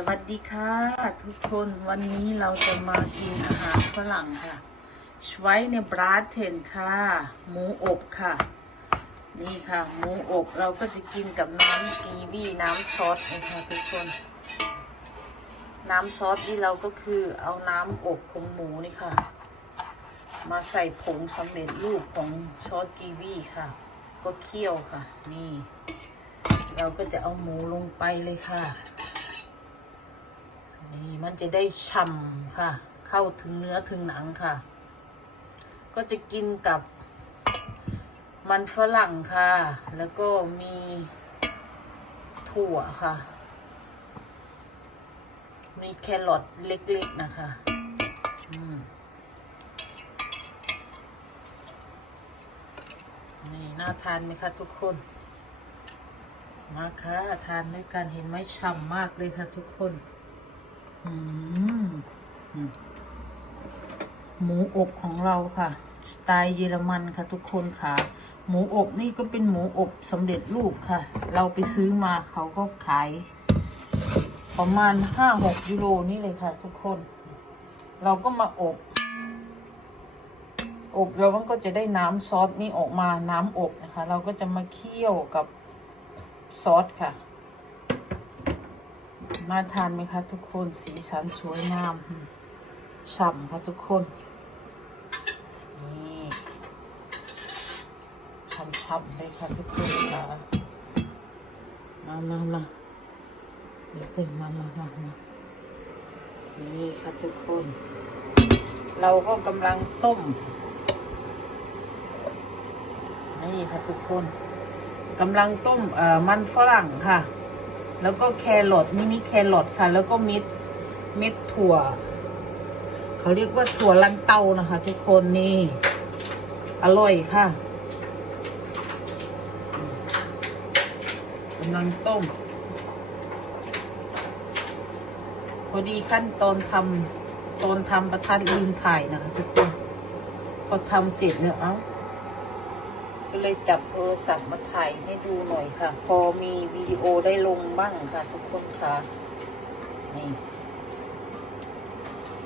สวัสดีค่ะทุกคนวันนี้เราจะมากินอาหารฝรั่งค่ะชไวในบราเทนค่ะ หมูอบค่ะ นี่ค่ะ หมูอบเราก็จะกินกับน้ำกีวีน้ำซอสนะคะทุกคน น้ำซอสที่เราก็คือเอาน้ำอบของหมูนี่ค่ะ มาใส่ผงสำเร็จรูปของซอสกีวีค่ะ ก็เคี่ยวค่ะ นี่ เราก็จะเอาหมูลงไปเลยค่ะ นี่มันจะได้ฉ่ำค่ะ เข้าถึงเนื้อถึงหนังค่ะ ก็จะกินกับมันฝรั่งค่ะ แล้วก็มีถั่วค่ะ มีแครอทเล็กๆนะคะนี่น่าทานไหมคะทุกคน มาค่ะ ทานด้วยกันเห็นไหมฉ่ำมากเลยค่ะทุกคน หมูอบของเราค่ะ สไตล์เยอรมันค่ะ ทุกคนค่ะ หมูอบนี่ก็เป็นหมูอบสำเร็จรูปค่ะ เราไปซื้อมาเขาก็ขาย ประมาณห้าหกยูโรนี่เลยค่ะ ทุกคน เราก็มาอบ อบแล้วมันก็จะได้น้ำซอสนี่ออกมาน้ำอบนะคะ เราก็จะมาเคี่ยวกับซอสค่ะ มาทานไหมคะทุกคนสีสันสวยงามฉ่ำค่ะทุกคนนี่ช่ำๆเลยค่ะทุกคนค่ะมามามาเดี๋ยวเต็มมามามามานี่ค่ะทุกคน เราก็กำลังต้ม นี่ค่ะทุกคนกำลังต้มมันฝรั่งค่ะ แล้วก็แครอทมินิแครอทค่ะ แล้วก็เม็ดเม็ดถั่ว เขาเรียกว่าถั่วลันเตานะคะ ทุกคนนี่ อร่อยค่ะกำลังต้ม พอดีขั้นตอนทำตอนทำประทัดลืมถ่ายนะคะทุกคน พอทำเสร็จเนี่ยเอ้า ก็เลยจับโทรศัพท์มาถ่ายให้ดูหน่อยค่ะ พอมีวิดีโอได้ลงบ้างค่ะ ทุกคนค่ะ นี่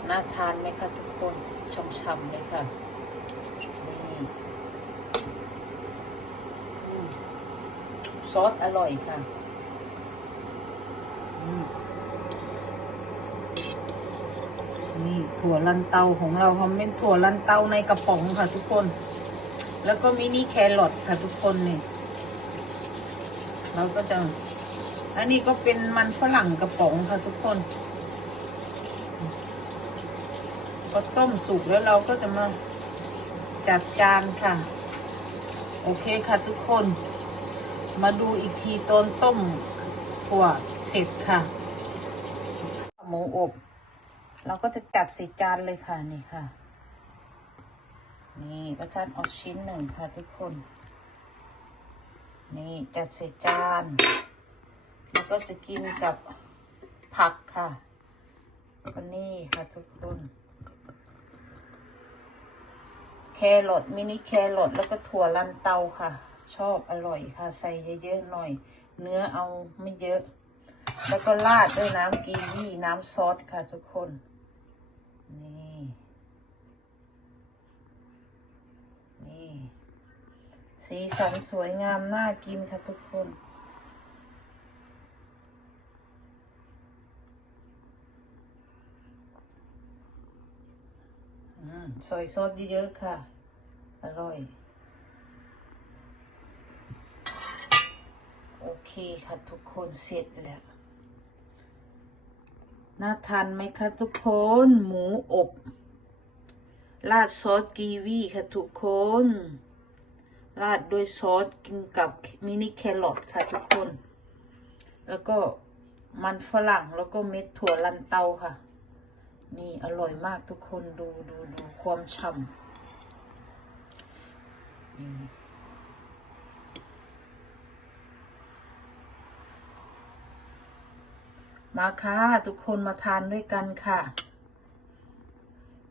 น่าทานไหมคะทุกคนช่ำๆเลยค่ะนี่ซอสอร่อยค่ะนี่ถั่วลันเตาของเราค่ะเป็นถั่วลันเตาในกระป๋องค่ะทุกคน แล้วก็มินิแครอทค่ะทุกคนนี่เราก็จะ อันนี้ก็เป็นมันฝรั่งกระป๋องค่ะทุกคนก็ต้มสุกแล้วเราก็จะมาจัดจานค่ะ โอเคค่ะทุกคน มาดูอีกทีตอนต้มถั่วเสร็จค่ะหมูอบ เราก็จะจัดใส่จานเลยค่ะนี่ค่ะ นี่ประทานเอาชิ้นหนึ่งค่ะทุกคน นี่จัดใส่จาน แล้วก็จะกินกับผักค่ะก็นี่ค่ะทุกคน แครอทมินิแครอทแล้วก็ถั่วลันเตาค่ะ ชอบอร่อยค่ะ ใส่เยอะๆหน่อย เนื้อเอาไม่เยอะ แล้วก็ราดด้วยน้ำกีวีน้ำซอสค่ะทุกคน นี่นี่ สีสันสวยงาม น่ากินค่ะทุกคนอืมซอยซอสเยอะๆค่ะ อร่อย โอเคค่ะทุกคนเสร็จแล้ว น่าทานไหมคะทุกคน หมูอบราดซอสกีวีค่ะทุกคน ราดด้วยซอสกินกับมินิแครอทค่ะทุกคน แล้วก็มันฝรั่งแล้วก็เม็ดถั่วลันเตาค่ะ นี่อร่อยมากทุกคนดูดูดูความฉ่ำนี่มาค่ะ ทุกคนมาทานด้วยกันค่ะ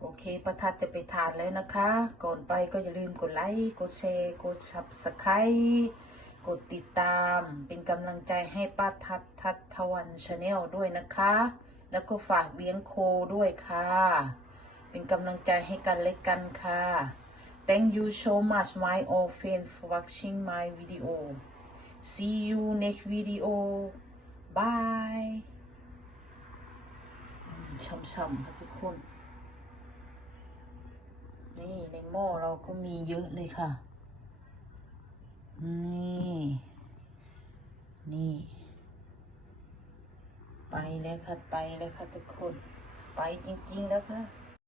โอเค ประทัดจะไปทานแล้วนะคะ ก่อนไปก็อย่าลืมกดไลค์กดแชร์กด subscribe กดติดตามเป็นกำลังใจให้ป้าทัศทัศทวันชาแนลด้วยนะคะ แล้วก็ฝากเลี้ยงโคด้วยค่ะ เป็นกำลังใจให้กันและกันค่ะ Thank you so much my old friend for watching my video See you next video Bye ช่ำๆค่ะทุกคน นี่ในหม้อเราก็มีเยอะเลยค่ะ นี่ นี่ ไปแล้วค่ะ ไปแล้วค่ะทุกคน ไปจริง ๆ แล้วค่ะ